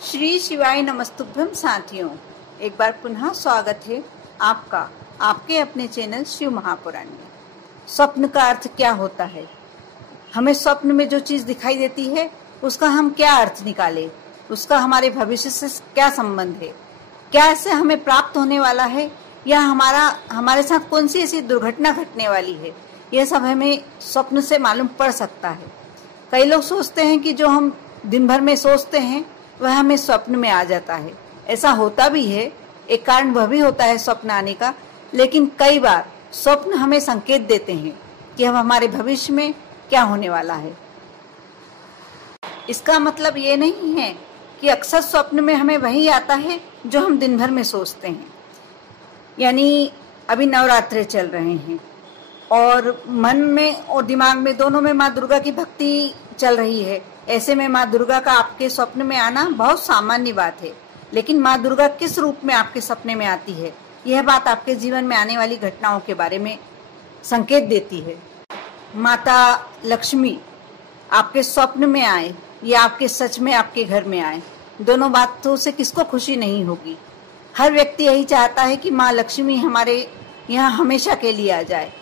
श्री शिवाय नमस्तुभ्यम साथियों, एक बार पुनः स्वागत है आपका आपके अपने चैनल शिव महापुराण में। स्वप्न का अर्थ क्या होता है? हमें स्वप्न में जो चीज दिखाई देती है उसका हम क्या अर्थ निकालें, उसका हमारे भविष्य से क्या संबंध है, क्या इससे हमें प्राप्त होने वाला है या हमारे साथ कौन सी ऐसी दुर्घटना घटने वाली है, यह सब हमें स्वप्न से मालूम पड़ सकता है। कई लोग सोचते हैं कि जो हम दिन भर में सोचते हैं वह हमें स्वप्न में आ जाता है। ऐसा होता भी है, एक कारण वह भी होता है स्वप्न आने का, लेकिन कई बार स्वप्न हमें संकेत देते हैं कि अब हमारे भविष्य में क्या होने वाला है। इसका मतलब ये नहीं है कि अक्सर स्वप्न में हमें वही आता है जो हम दिन भर में सोचते हैं। यानी अभी नवरात्रे चल रहे हैं और मन में और दिमाग में दोनों में माँ दुर्गा की भक्ति चल रही है। ऐसे में माँ दुर्गा का आपके स्वप्न में आना बहुत सामान्य बात है, लेकिन माँ दुर्गा किस रूप में आपके सपने में आती है, यह बात आपके जीवन में आने वाली घटनाओं के बारे में संकेत देती है। माता लक्ष्मी आपके स्वप्न में आए या आपके सच में आपके घर में आए, दोनों बातों से किसको खुशी नहीं होगी। हर व्यक्ति यही चाहता है कि माँ लक्ष्मी हमारे यहाँ हमेशा के लिए आ जाए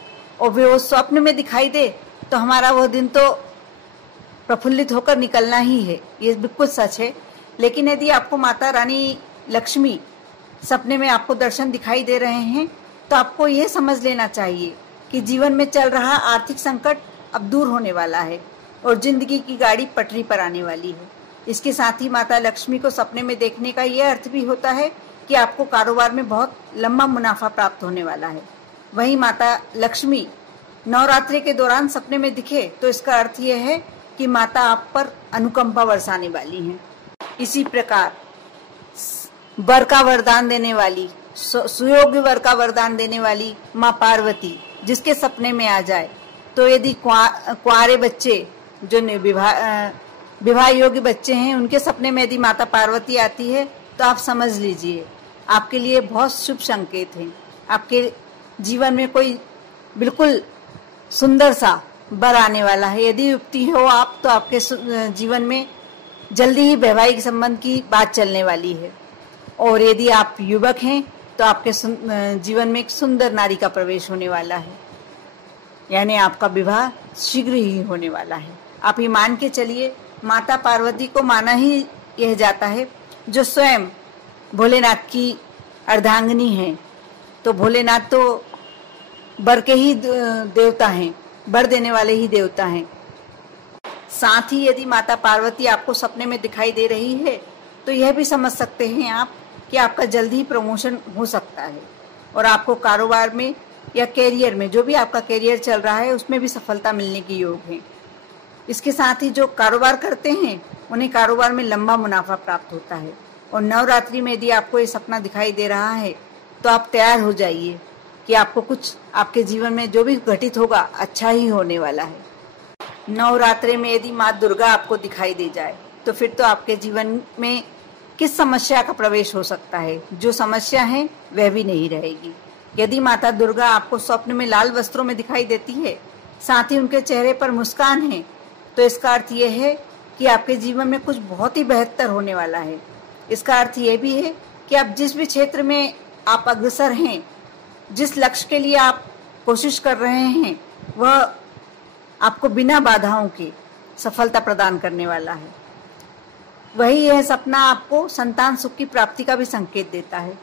और वो स्वप्न में दिखाई दे तो हमारा वो दिन तो प्रफुल्लित होकर निकलना ही है, ये बिल्कुल सच है। लेकिन यदि आपको माता रानी लक्ष्मी सपने में आपको दर्शन दिखाई दे रहे हैं तो आपको ये समझ लेना चाहिए कि जीवन में चल रहा आर्थिक संकट अब दूर होने वाला है और जिंदगी की गाड़ी पटरी पर आने वाली है। इसके साथ ही माता लक्ष्मी को सपने में देखने का यह अर्थ भी होता है कि आपको कारोबार में बहुत लंबा मुनाफा प्राप्त होने वाला है। वहीं माता लक्ष्मी नवरात्रि के दौरान सपने में दिखे तो इसका अर्थ यह है कि माता आप पर अनुकंपा बरसाने वाली हैं। इसी प्रकार वर का वरदान देने वाली, सुयोग्य वर का वरदान देने वाली माँ पार्वती जिसके सपने में आ जाए, तो यदि कुंवारे बच्चे जो विवाह योग्य बच्चे हैं उनके सपने में यदि माता पार्वती आती है तो आप समझ लीजिए आपके लिए बहुत शुभ संकेत है। आपके जीवन में कोई बिल्कुल सुंदर सा वर आने वाला है। यदि युवती हो आप तो आपके जीवन में जल्दी ही वैवाहिक संबंध की बात चलने वाली है, और यदि आप युवक हैं तो आपके जीवन में एक सुंदर नारी का प्रवेश होने वाला है, यानी आपका विवाह शीघ्र ही होने वाला है। आप ये मान के चलिए, माता पार्वती को माना ही यह जाता है जो स्वयं भोलेनाथ की अर्धांगिनी है, तो भोलेनाथ तो वर के ही देवता हैं, वर देने वाले ही देवता हैं। साथ ही यदि माता पार्वती आपको सपने में दिखाई दे रही है तो यह भी समझ सकते हैं आप कि आपका जल्द ही प्रमोशन हो सकता है और आपको कारोबार में या कैरियर में, जो भी आपका कैरियर चल रहा है, उसमें भी सफलता मिलने की योग है। इसके साथ ही जो कारोबार करते हैं उन्हें कारोबार में लंबा मुनाफा प्राप्त होता है। और नवरात्रि में यदि आपको ये सपना दिखाई दे रहा है तो आप तैयार हो जाइए कि आपको कुछ आपके जीवन में जो भी घटित होगा अच्छा ही होने वाला है। नवरात्रि में यदि माँ दुर्गा आपको दिखाई दे जाए तो फिर तो आपके जीवन में किस समस्या का प्रवेश हो सकता है, जो समस्या है वह भी नहीं रहेगी। यदि माता दुर्गा आपको स्वप्न में लाल वस्त्रों में दिखाई देती है, साथ ही उनके चेहरे पर मुस्कान है, तो इसका अर्थ यह है कि आपके जीवन में कुछ बहुत ही बेहतर होने वाला है। इसका अर्थ यह भी है कि आप जिस भी क्षेत्र में आप अग्रसर हैं, जिस लक्ष्य के लिए आप कोशिश कर रहे हैं, वह आपको बिना बाधाओं के सफलता प्रदान करने वाला है। वही यह सपना आपको संतान सुख की प्राप्ति का भी संकेत देता है।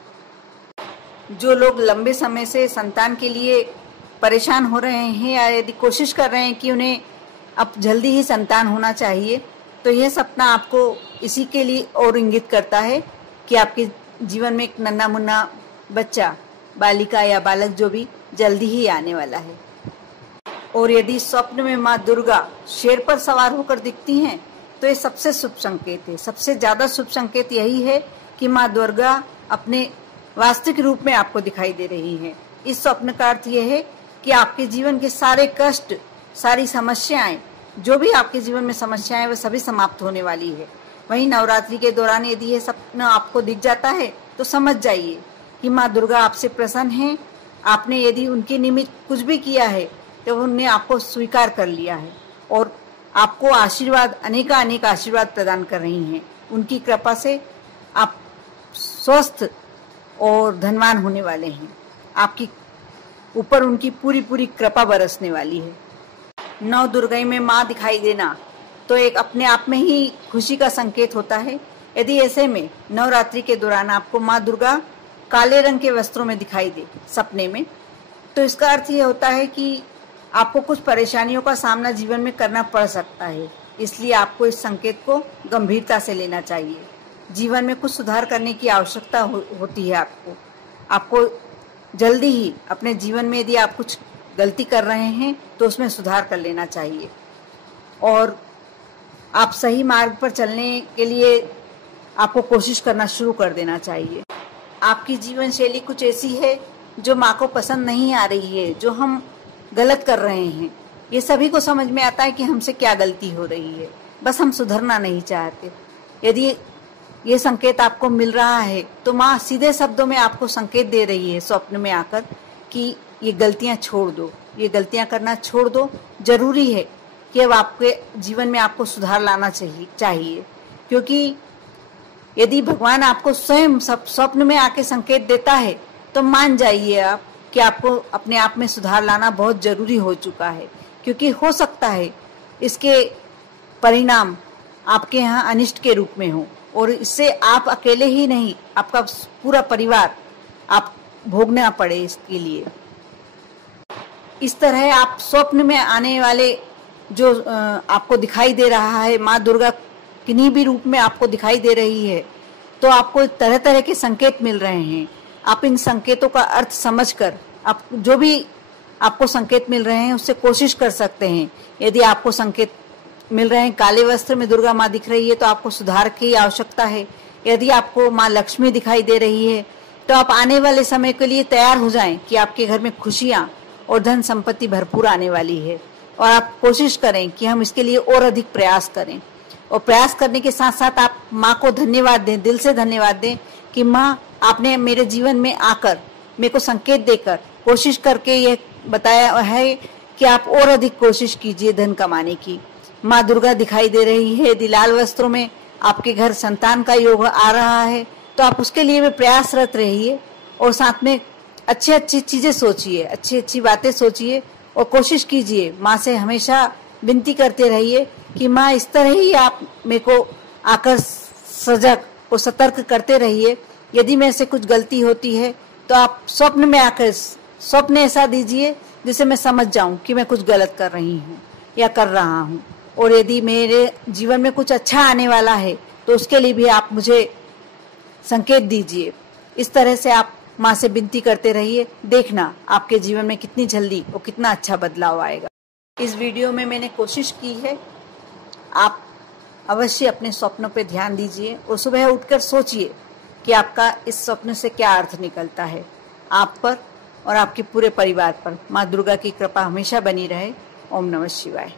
जो लोग लंबे समय से संतान के लिए परेशान हो रहे हैं या यदि कोशिश कर रहे हैं कि उन्हें अब जल्दी ही संतान होना चाहिए, तो यह सपना आपको इसी के लिए और इंगित करता है कि आपके जीवन में एक नन्हा मुन्ना बच्चा, बालिका या बालक जो भी, जल्दी ही आने वाला है। और यदि स्वप्न में माँ दुर्गा शेर पर सवार होकर दिखती हैं तो ये सबसे शुभ संकेत है। सबसे ज्यादा शुभ संकेत यही है कि माँ दुर्गा अपने वास्तविक रूप में आपको दिखाई दे रही है। इस स्वप्न का अर्थ यह है कि आपके जीवन के सारे कष्ट, सारी समस्याएं, जो भी आपके जीवन में समस्याएं, वह सभी समाप्त होने वाली है। वहीं नवरात्रि के दौरान यदि यह सपना आपको दिख जाता है तो समझ जाइए कि माँ दुर्गा आपसे प्रसन्न है। आपने यदि उनके निमित्त कुछ भी किया है तो उन्होंने आपको स्वीकार कर लिया है और आपको आशीर्वाद, अनेक आशीर्वाद प्रदान कर रही हैं। उनकी कृपा से आप स्वस्थ और धनवान होने वाले हैं। आपकी ऊपर उनकी पूरी पूरी कृपा बरसने वाली है। नौ दुर्गाई में माँ दिखाई देना तो एक अपने आप में ही खुशी का संकेत होता है। यदि ऐसे में नवरात्रि के दौरान आपको माँ दुर्गा काले रंग के वस्त्रों में दिखाई दे सपने में, तो इसका अर्थ ये होता है कि आपको कुछ परेशानियों का सामना जीवन में करना पड़ सकता है। इसलिए आपको इस संकेत को गंभीरता से लेना चाहिए। जीवन में कुछ सुधार करने की आवश्यकता होती है। आपको जल्दी ही अपने जीवन में यदि आप कुछ गलती कर रहे हैं तो उसमें सुधार कर लेना चाहिए और आप सही मार्ग पर चलने के लिए आपको कोशिश करना शुरू कर देना चाहिए। आपकी जीवन शैली कुछ ऐसी है जो माँ को पसंद नहीं आ रही है, जो हम गलत कर रहे हैं। ये सभी को समझ में आता है कि हमसे क्या गलती हो रही है, बस हम सुधरना नहीं चाहते। यदि ये संकेत आपको मिल रहा है तो माँ सीधे शब्दों में आपको संकेत दे रही है स्वप्न में आकर कि ये गलतियां छोड़ दो, ये गलतियां करना छोड़ दो। जरूरी है कि अब आपके जीवन में आपको सुधार लाना चाहिए क्योंकि यदि भगवान आपको स्वयं स्वप्न में आके संकेत देता है तो मान जाइए आप कि आपको अपने आप में सुधार लाना बहुत जरूरी हो चुका है, क्योंकि हो सकता है इसके परिणाम आपके यहाँ अनिष्ट के रूप में हो और इससे आप अकेले ही नहीं, आपका पूरा परिवार आप भोगना पड़े इसके लिए। इस तरह आप स्वप्न में आने वाले जो आपको दिखाई दे रहा है, माँ दुर्गा किन्हीं भी रूप में आपको दिखाई दे रही है, तो आपको तरह तरह के संकेत मिल रहे हैं। आप इन संकेतों का अर्थ समझकर आप जो भी आपको संकेत मिल रहे हैं उससे कोशिश कर सकते हैं। यदि आपको संकेत मिल रहे हैं काले वस्त्र में दुर्गा माँ दिख रही है तो आपको सुधार की आवश्यकता है। यदि आपको माँ लक्ष्मी दिखाई दे रही है तो आप आने वाले समय के लिए तैयार हो जाएं कि आपके घर में खुशियां और धन संपत्ति भरपूर आने वाली है। और आप कोशिश करें कि हम इसके लिए और अधिक प्रयास करें और प्रयास करने के साथ साथ आप माँ को धन्यवाद दें, दिल से धन्यवाद दें कि माँ आपने मेरे जीवन में आकर मेरे को संकेत देकर कोशिश करके ये बताया है कि आप और अधिक कोशिश कीजिए धन कमाने की। माँ दुर्गा दिखाई दे रही है लाल वस्त्रों में, आपके घर संतान का योग आ रहा है तो आप उसके लिए भी प्रयासरत रहिए और साथ में अच्छी अच्छी चीजें सोचिए, अच्छी अच्छी बातें सोचिए और कोशिश कीजिए। माँ से हमेशा विनती करते रहिए कि माँ इस तरह ही आप मेरे को आकर सजग और सतर्क करते रहिए। यदि मेरे से कुछ गलती होती है तो आप स्वप्न में आकर स्वप्न ऐसा दीजिए जिसे मैं समझ जाऊं कि मैं कुछ गलत कर रही हूँ या कर रहा हूँ। और यदि मेरे जीवन में कुछ अच्छा आने वाला है तो उसके लिए भी आप मुझे संकेत दीजिए। इस तरह से आप माँ से विनती करते रहिए, देखना आपके जीवन में कितनी जल्दी और कितना अच्छा बदलाव आएगा। इस वीडियो में मैंने कोशिश की है आप अवश्य अपने स्वप्नों पे ध्यान दीजिए और सुबह उठकर सोचिए कि आपका इस स्वप्न से क्या अर्थ निकलता है। आप पर और आपके पूरे परिवार पर माँ दुर्गा की कृपा हमेशा बनी रहे। ओम नमः शिवाय।